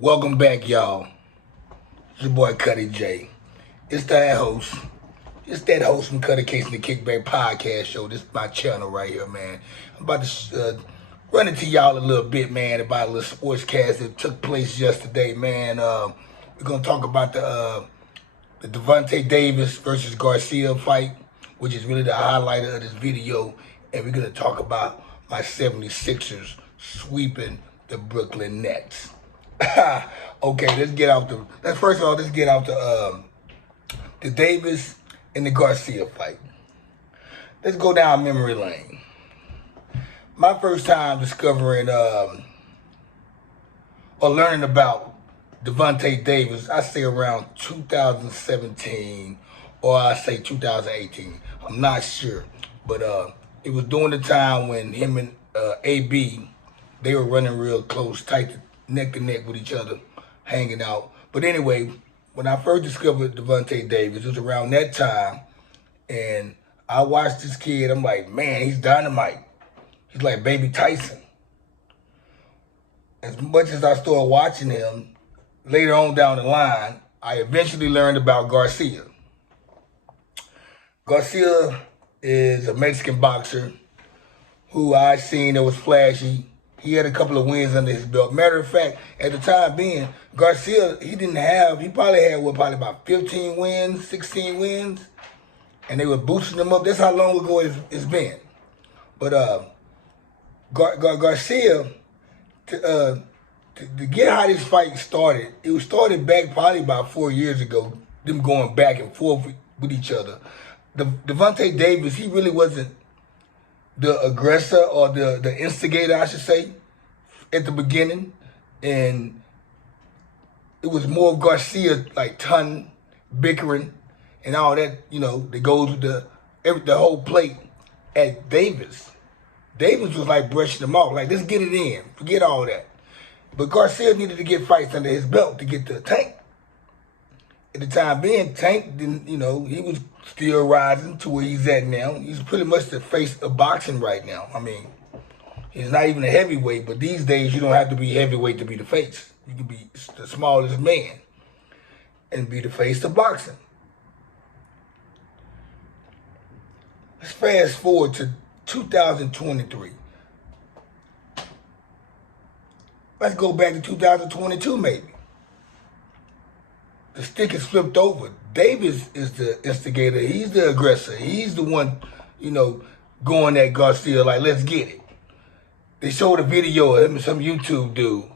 Welcome back, y'all. It's your boy Cuddy J. It's that host. It's that host from Cuddy Case and the Kickback Podcast Show. This is my channel right here, man. I'm about to run into y'all a little bit, man, about a little sports cast that took place yesterday, man. We're gonna talk about the Devontae Davis versus Garcia fight, which is really the highlight of this video, and we're gonna talk about my 76ers sweeping the Brooklyn Nets. Okay, let's get out the Davis and the Garcia fight. Let's go down memory lane. My first time discovering or learning about Devontae Davis, I say around 2017 or I say 2018. I'm not sure, but it was during the time when him and AB, they were running real close, tight, neck to neck with each other, hanging out. But anyway, when I first discovered Devontae Davis, it was around that time, and I watched this kid. I'm like, man, he's dynamite. He's like Baby Tyson. As much as I started watching him, later on down the line, I eventually learned about Garcia. Garcia is a Mexican boxer who I seen that was flashy. He had a couple of wins under his belt. Matter of fact, at the time being, Garcia, he probably had about 15 wins, 16 wins, and they were boosting him up. That's how long ago it's been. But Garcia, to get how this fight started, it was started back probably about 4 years ago, them going back and forth with each other. Devontae Davis, he really wasn't the aggressor or the instigator, I should say, at the beginning. And it was more of Garcia, like ton, bickering, and all that, that goes with the whole plate at Davis. Davis was like brushing him off, like, let's get it in, forget all that. But Garcia needed to get fights under his belt to get to Tank. At the time being, Tank didn't, he was still rising to where he's at now. He's pretty much the face of boxing right now. I mean, he's not even a heavyweight, but these days you don't have to be heavyweight to be the face. You can be the smallest man and be the face of boxing. Let's fast forward to 2023. Let's go back to 2022 maybe. The stick is flipped over. Davis is the instigator. He's the aggressor. He's the one, going at Garcia like, let's get it. They showed a video of him and some YouTube dude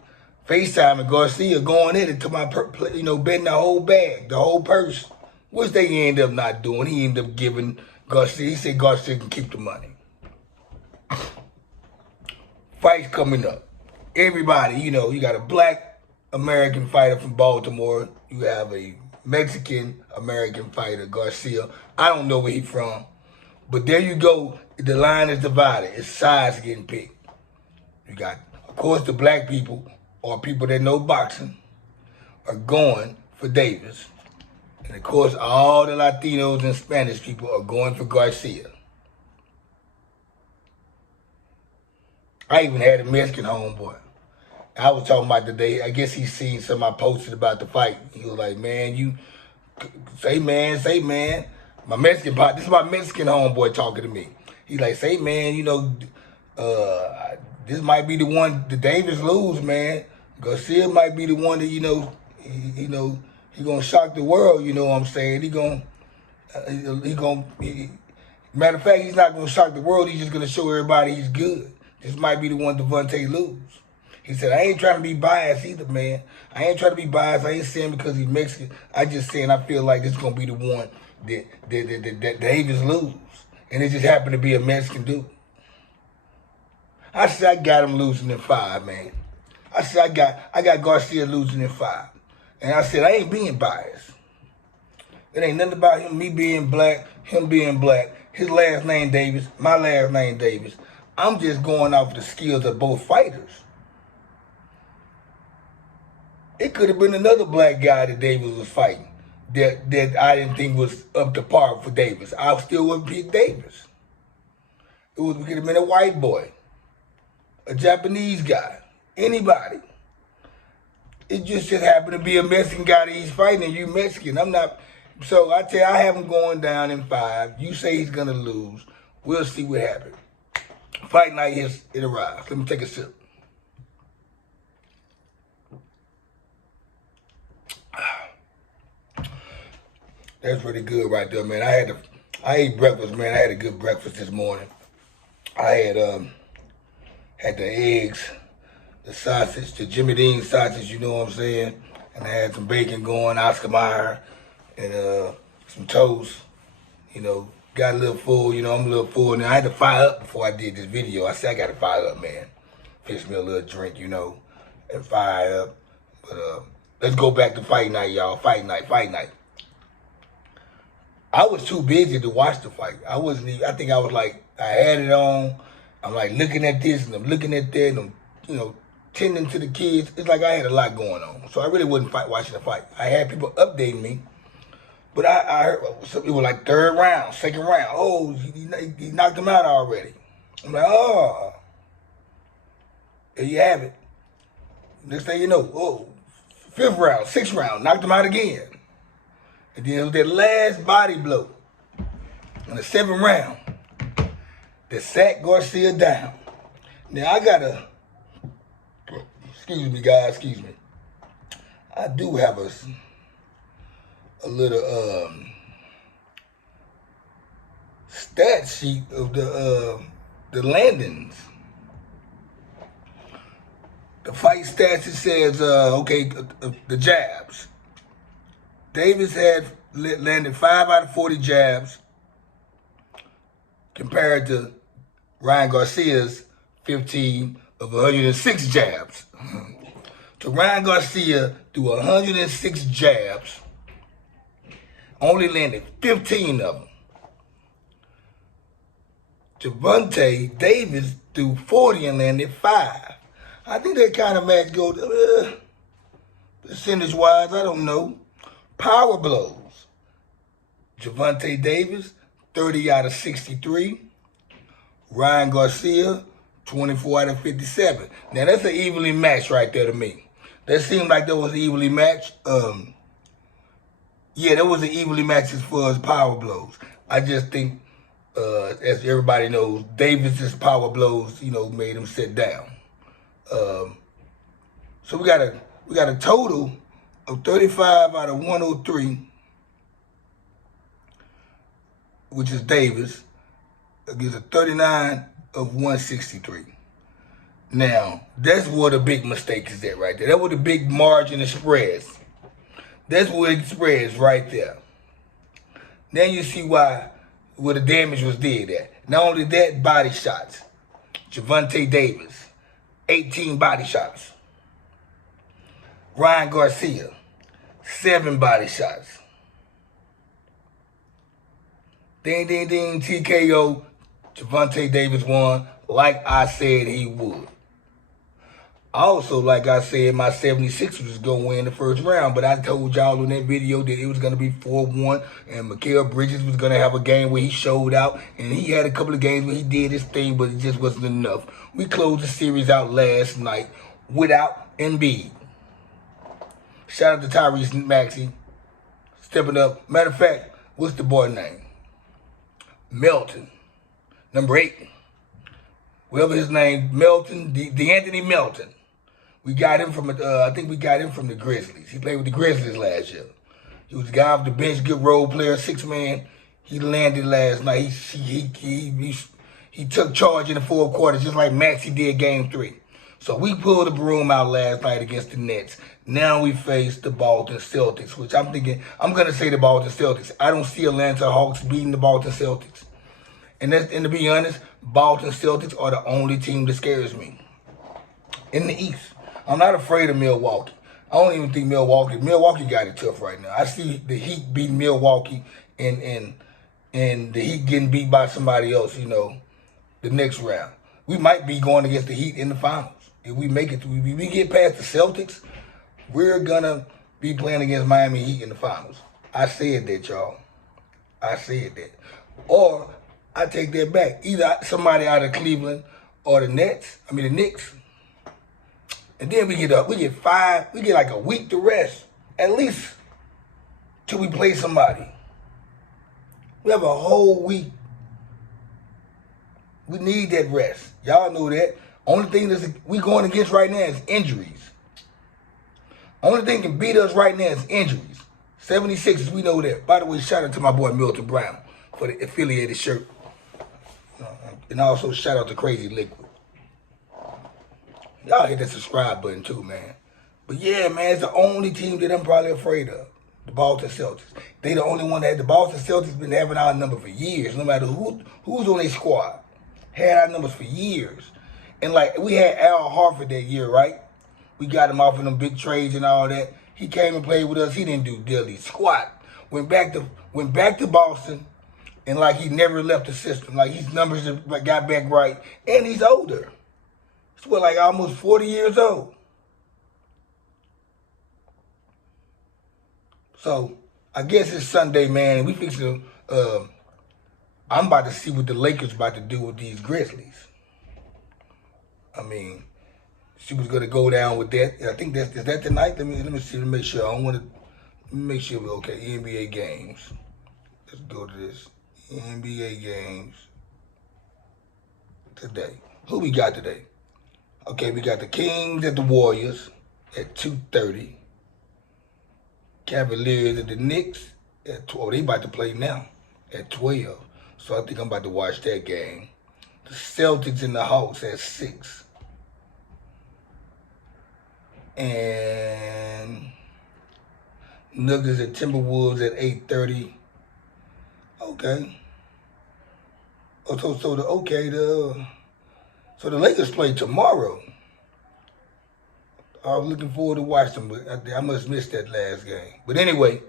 FaceTime and Garcia going in it to my, betting the whole bag, the whole purse, which they end up not doing. He ended up giving Garcia. He said Garcia can keep the money. Fights coming up. Everybody, you got a black American fighter from Baltimore. You have a Mexican American fighter, Garcia. I don't know where he's from. But there you go. The line is divided. It's sides getting picked. You got, of course, the black people or people that know boxing are going for Davis. And, of course, all the Latinos and Spanish people are going for Garcia. I even had a Mexican homeboy. I was talking about today, I guess he's seen some I posted about the fight. He was like, man, you say man. My Mexican part, this is my Mexican homeboy talking to me. He's like, say man, this might be the one the Davis lose, man. Garcia might be the one that, he gonna shock the world, you know what I'm saying? Matter of fact, he's not gonna shock the world, he's just gonna show everybody he's good. This might be the one Devontae lose. He said, I ain't trying to be biased either, man. I ain't trying to be biased. I ain't saying because he's Mexican. I just saying I feel like this is going to be the one that Davis lose. And it just happened to be a Mexican dude. I said, I got him losing in 5, man. I said, I got Garcia losing in 5. And I said, I ain't being biased. It ain't nothing about him, me being black, him being black. His last name Davis, my last name Davis. I'm just going off the skills of both fighters. It could have been another black guy that Davis was fighting that I didn't think was up to par for Davis. I still wouldn't pick Davis. It could have been a white boy, a Japanese guy, anybody. It just happened to be a Mexican guy that he's fighting, and you Mexican. I'm not. So I tell you, I have him going down in 5. You say he's gonna lose. We'll see what happens. Fight night it arrives. Let me take a sip. That's really good right there, man. I ate breakfast, man. I had a good breakfast this morning. I had the eggs, the sausage, the Jimmy Dean sausage, you know what I'm saying? And I had some bacon going, Oscar Mayer, and some toast. You know, got a little full, you know, I'm a little full. And I had to fire up before I did this video. I said I got to fire up, man. Fix me a little drink, you know, and fire up. But let's go back to fight night, y'all. Fight night. I was too busy to watch the fight. I wasn't even, I think I was like, I had it on. I'm like looking at this and I'm looking at that and I'm, you know, tending to the kids. It's like I had a lot going on. So I really wasn't watching the fight. I had people updating me. But I heard it was like 3rd round, 2nd round. Oh, he knocked him out already. I'm like, oh. There you have it. Next thing you know, oh, 5th round, 6th round, knocked him out again. And then it was that last body blow in the 7th round that sat Garcia down. Now I gotta, excuse me guys, excuse me. I do have a little stat sheet of the landings. The fight stats, it says, okay, the jabs. Davis had landed 5 out of 40 jabs compared to Ryan Garcia's 15 of 106 jabs. So Ryan Garcia threw 106 jabs, only landed 15 of them. Gervonta Davis threw 40 and landed 5. I think that kind of match goes, percentage-wise, I don't know. Power blows. Gervonta Davis, 30 out of 63. Ryan Garcia, 24 out of 57. Now, that's an evenly matched right there to me. That seemed like that was an evenly matched. Yeah, that was an evenly matched as far as power blows. I just think, as everybody knows, Davis's power blows, you know, made him sit down. So we got a total of 35 out of 103, which is Davis, gives a 39 of 163. Now, that's where the big mistake is at right there. That's where the big margin of spreads. That's where it spreads right there. Then you see where the damage was did at. Not only that, body shots. Gervonta Davis, 18 body shots. Ryan Garcia, 7 body shots. Ding, ding, ding, TKO. Gervonta Davis won like I said he would. Also, like I said, my 76 was going to win the first round, but I told y'all in that video that it was going to be 4-1, and Mikal Bridges was going to have a game where he showed out, and he had a couple of games where he did his thing, but it just wasn't enough. We closed the series out last night without Embiid. Shout out to Tyrese Maxey, stepping up. Matter of fact, what's the boy name? Melton, number 8. Whatever his name, Melton, DeAnthony Melton. We got him from, I think we got him from the Grizzlies. He played with the Grizzlies last year. He was a guy off the bench, good role player, 6-man. He landed last night. He took charge in the 4th quarter, just like Maxey did game 3. So we pulled the broom out last night against the Nets. Now we face the Boston Celtics, which I'm thinking, I'm going to say the Boston Celtics. I don't see Atlanta Hawks beating the Boston Celtics. And to be honest, Boston Celtics are the only team that scares me in the East. I'm not afraid of Milwaukee. I don't even think Milwaukee got it tough right now. I see the Heat beating Milwaukee and the Heat getting beat by somebody else, you know, the next round. We might be going against the Heat in the finals. If we make it, if we get past the Celtics, we're going to be playing against Miami Heat in the finals. I said that, y'all. I said that. Or I take that back. Either somebody out of Cleveland or the Knicks. And then we get like a week to rest, at least till we play somebody. We have a whole week. We need that rest. Y'all know that. Only thing we going against right now is injuries. Only thing can beat us right now is injuries. 76ers, we know that. By the way, shout out to my boy Milton Brown for the affiliated shirt. And also shout out to Crazy Liquid. Y'all hit that subscribe button too, man. But yeah, man, it's the only team that I'm probably afraid of. The Boston Celtics. They the only one that the Boston Celtics been having our number for years. No matter who's on their squad. Had our numbers for years. And like, we had Al Horford that year, right? We got him off of them big trades and all that. He came and played with us. He didn't do dilly squat. Went back to Boston, and like he never left the system. Like his numbers got back right, and he's older. He's like almost 40 years old. So I guess it's Sunday, man, and we fixing to. I'm about to see what the Lakers about to do with these Grizzlies. I mean, she was gonna go down with that. I think is that tonight? Let me see. Let me make sure. I don't want to. Let me make sure we're okay. NBA games. Let's go to this. NBA games today. Who we got today? Okay, we got the Kings at the Warriors at 2:30. Cavaliers at the Knicks at 12. They about to play now at 12. So I think I'm about to watch that game. The Celtics and the Hawks at 6. And Nuggets and Timberwolves at 8:30. Okay. Oh, so the Lakers play tomorrow. I was looking forward to watch them, but I must miss that last game. But anyway,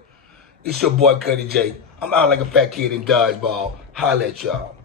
it's your boy Cuddy J. I'm out like a fat kid in dodgeball. Holla at y'all.